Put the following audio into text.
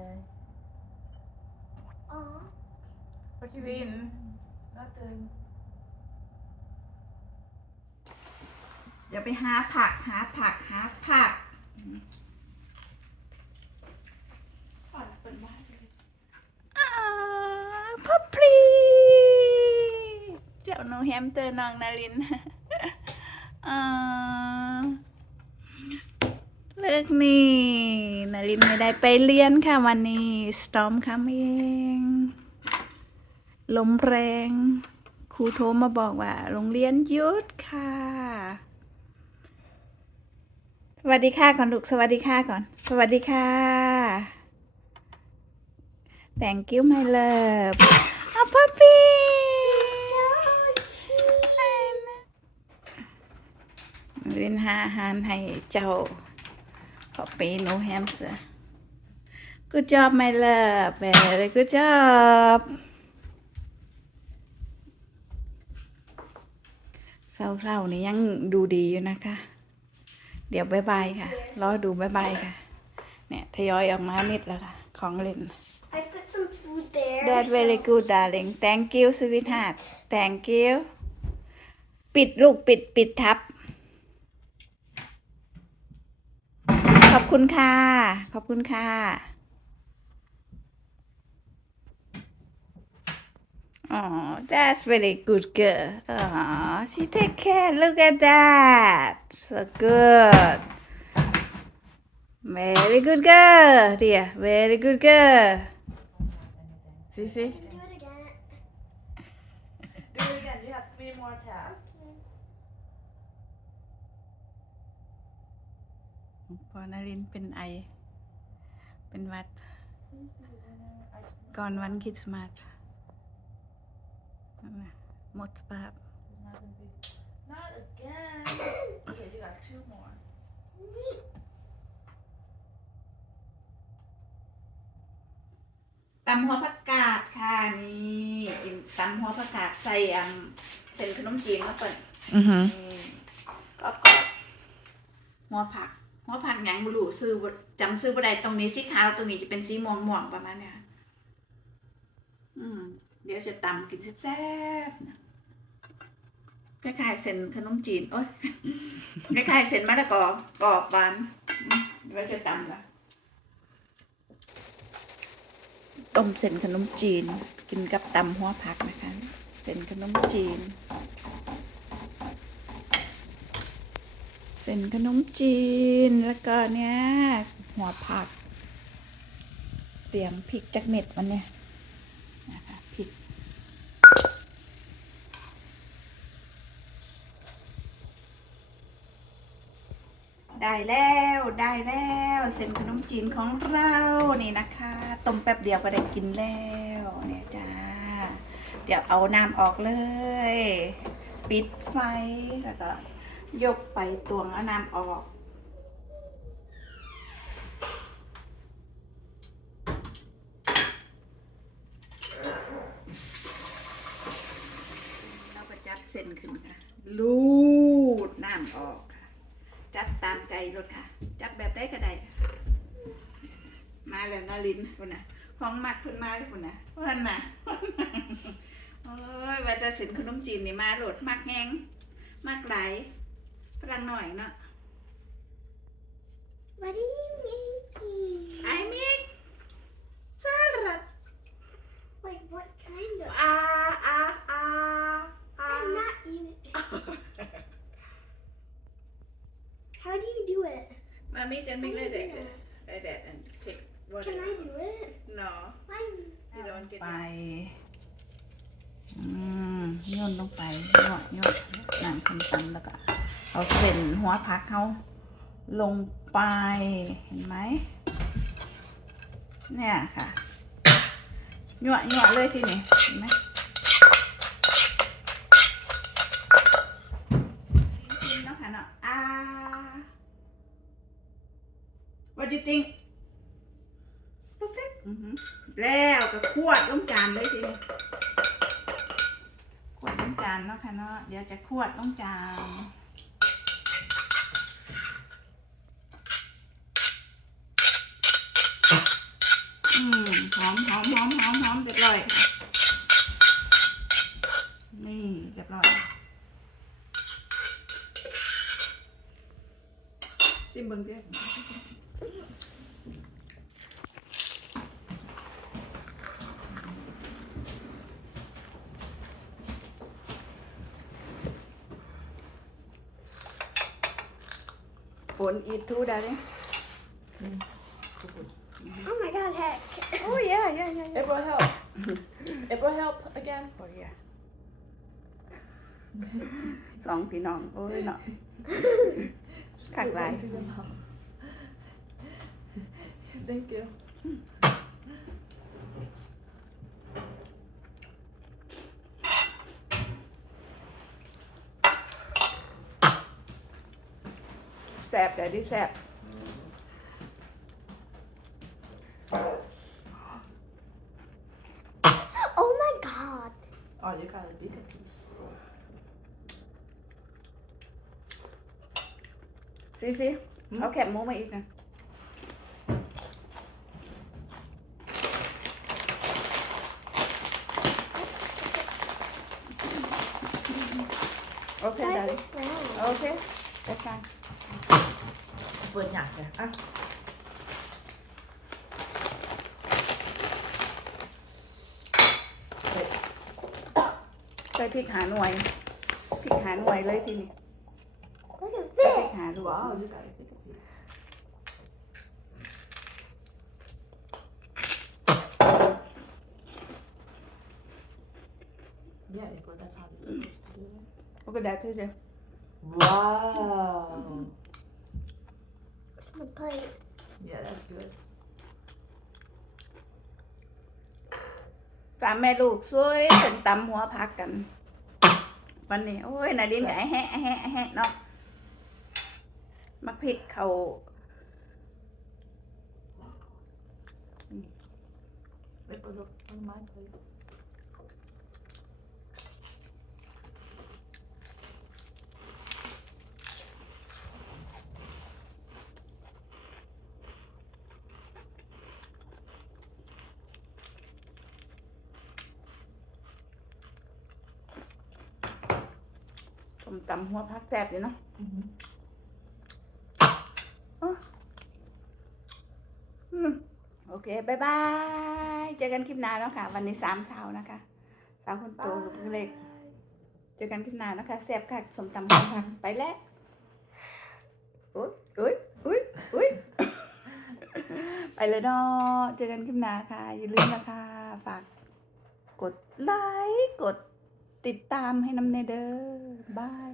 Okay. อ๋อ Vad kan vi in? Nothing. เดี๋ยวไปหาผัก หาผัก หาผักก่อนเปิดบ้านเลยอ่าพ่อพรีเจ้าหนูแฮมสเตอร์น้องนารินอ่าเลิ กนี่นารินไม่ได้ไปเรียนค่ะวันนี้ storm coming ลมแรง ครูโทรมาบอกว่า โรงเรียนหยุดค่ะ สวัสดีค่ะก่อนลูกสวัสดีค่ะก่อน สวัสดีค่ะ thank you my love อ้าวพ่อพี่ so cute เรียนหาอาหารให้เจ้า พ่อปีหนูแฮมสเตอร์ good job my love very good job เศร้าๆนี่ยังดูดีอยู่นะคะ เดี๋ยวบายบายค่ะ รอดูบายบายค่ะ เนี่ยทยอยออกมานิดแล้วค่ะ ของเล่น I put some food there. That so- very good darling thank you sweetheart thank you ปิดลูกปิดปิดทับ ขอบคุณค่ะ ขอบคุณค่ะ Oh, that's very good girl. Oh, she take care. Look at that. So good. Very good girl, dear. Very good girl. See, see? Do it again. Do it again. You have three more tabs. พ อนารินเป็นไอ เป็นหวัด ก่อนวันคริสต์มาสนั่นน่ะหมดสภาพ There's not gonna be. Not again. okay, you got two more. ตำหัวผักกาดค่ะนี่กินตำหัวผักกาดใส่อังเส้นขนมจีนมาเปิด Mm hmm. นี่กรอบกรอบหัวผัก หัวผักหยังบลูซื้อจำซื้อบ่ได้ตรงนี้สีขาวตรงนี้จะเป็นสีม่วงม่วงประมาณเนี้ยอืม เดี๋ยวจะตำกินแซ่บๆคล้ายๆเส้นขนมจีนโอ้ยคล้ายๆเส้นมะละกอกรอบหวานเดี๋ยวจะตำละต้มเส้นขนมจีน กินกับตำหัวผักนะคะ เส้นขนมจีน เส้นขนมจีนแล้วก็เนี้ยหัวผัก เตรียมพริกจักเม็ดวันเนี้ยนะคะพริกได้แล้วได้แล้วเส้นขนมจีนของเรานี่นะคะต้มแป๊บเดียวก็ได้กินแล้วเนี่ยจ้าเดี๋ยวเอาน้ำออกเลย ปิดไฟแล้วก็ ยกไปตวงเอาน้ำออก เราก็จับเส้นขึ้นค่ะ ลูดน้ำออกค่ะ จับตามใจรถค่ะ จับแบบได้ก็ได้มาแล้วนาลินคนน่ะของมักเพิ่นมาแล้วคนน่ะเพิ่นน่ะโอ้ยว่าจะสินขนมจีนนี่มาโหลดมักแงงมักไหลายพลังหน่อยเนาะ What are you making? ไอ้มิกสลัด Like what kind of? อาอาอาอา I'm not eating. How do you do it? มามิจะไม่เลยเด็ดได้เด็ด and take what Can I do it? no I'm. you don't get ไปอืมโย่นลงไปโยนโยนน้ำส้มตำแล้วก็ เอาเส้นหัวผักเขาลงไปเห็นไหมเนี่ยค่ะหยวหยวเลยทีนี้เห็นไหมชิมๆเนาะค่ะเนาะอ่า what do you think perfect อือหือแล้วก็ขวดลงจานเลยทีนี้ขวดลงจานเนาะค่ะเนาะเดี๋ยวจะขวดลงจาน อมหอมหอมหอมหอมเรียบร้อยค่ะนี่เรียบร้อยซิมเบิ้งเด้อฝนอีทูได้เลย Oh my god, heck. โอ้ยย่าย่าย่า It will help. It will help again. โอ้ยย่าสองพี่น้องโอ้ยเนาะขักหลาย To the mouth. Thank you. แสบแต่ที่แสบ Oh my god. Oh, you got a bigger piece. ซิซิเอาแคบหมูมาอีกนะโอเค Why ได้ is this brown? โอเคจัดการเปิดหนักเลยอะใส่พริกหาหน่วยพริกหาหน่วยเลยทีนี้ Look at ใส่พริก this. หาลูก Wow, you got a bigger piece. Yeah, April, that's how you're supposed to do it. โอเคได้ที่เดียว Wow. It's the plate. Yeah, that's good. สามแม่ลูกช่วยเป็นตำหัวพักกัน วันนี้ โอ้ยนาดินกับไอ้แฮะไอ้แฮะไอ้แฮะเนาะ มักพริกเขา April, look on my plate. ต้มตำหัวพักแซ่บอยู่เนาะ โอเคบายบาย เจอกันคลิปหน้าแล้วค่ะ วันนี้สามเช้านะคะสาวคนโตลูกเล็ก เจอกันคลิปหน้านะคะแซ่บค่ะสมตำหัวพักไปแล้วอุ้ยอุ้ยอุ้ยอุ้ยไปเลยเนาะเจอกันคลิปหน้าค่ะ อย่าลืมนะคะ ฝากกดไลค์ กดติดตามให้น้ำเนเด้อบาย